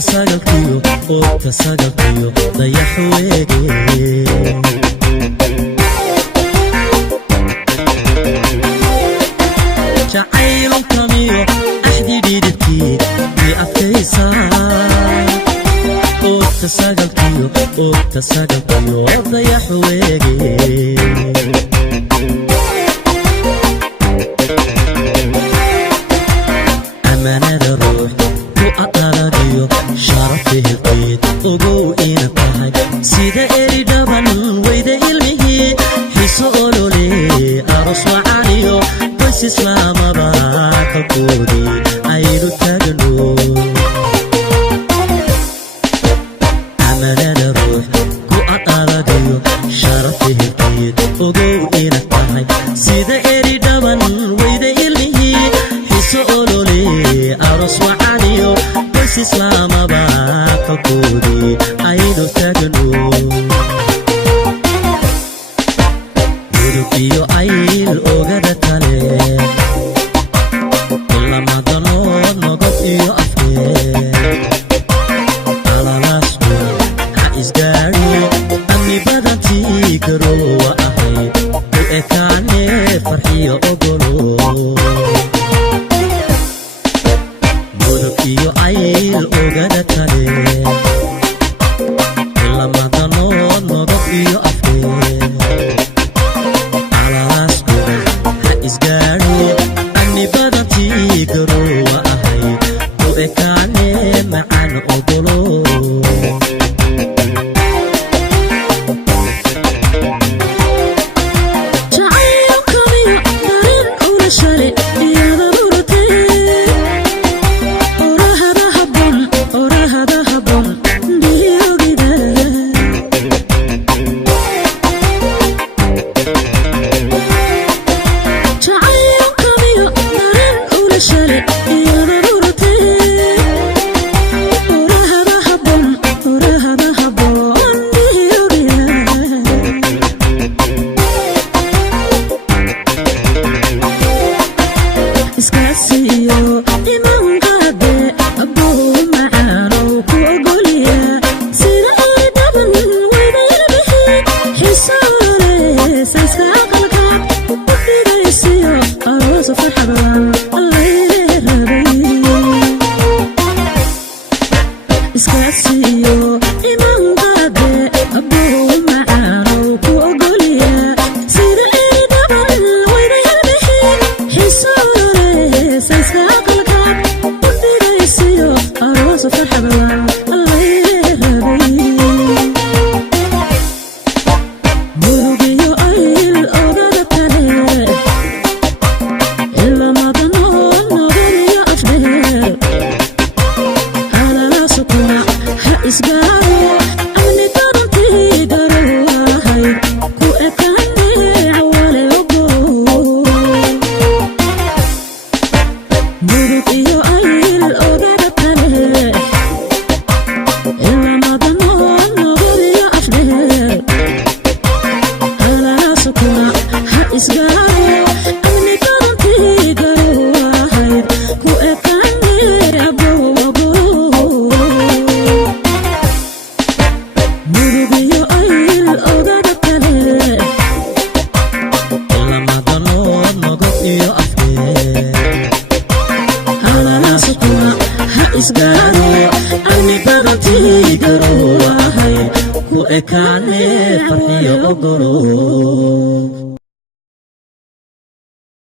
sagalkiyo dayax weege jacaylon kamiyo axdi dhidibkii i adkaysaa sagalkiyo dayax weege أمانة روح وأطلقيو شرفه القيد وقو إينا طاهي سيدة إيري دبن ويدا إلمهي حيسولو لي أرس وعانيو بس إسلام باك القودي عيدو تاقنو أمانة روح وأطلقيو شرفه القيد وقو إينا طاهي سيدة إيري دبن ويدا إلمهي حيسولو لي أرس وعانيو بس إسلام باك القودي عيدو تاقنو iyo ayl ogada tale lama dano noqod iyo afkee alalasku ha isgaari amni badantii garoowa ahay u ekaane farxiyo ogolo mudug iyo ayl ogada tale lama dano noqod iyo afkee isgaaro ani badantii garoowa ahay u ekaane macaan ogolo jacaylkamiyo dareen ula shale iyada murtee orahada habon dhiyogida Ekaane farxiyo ogolo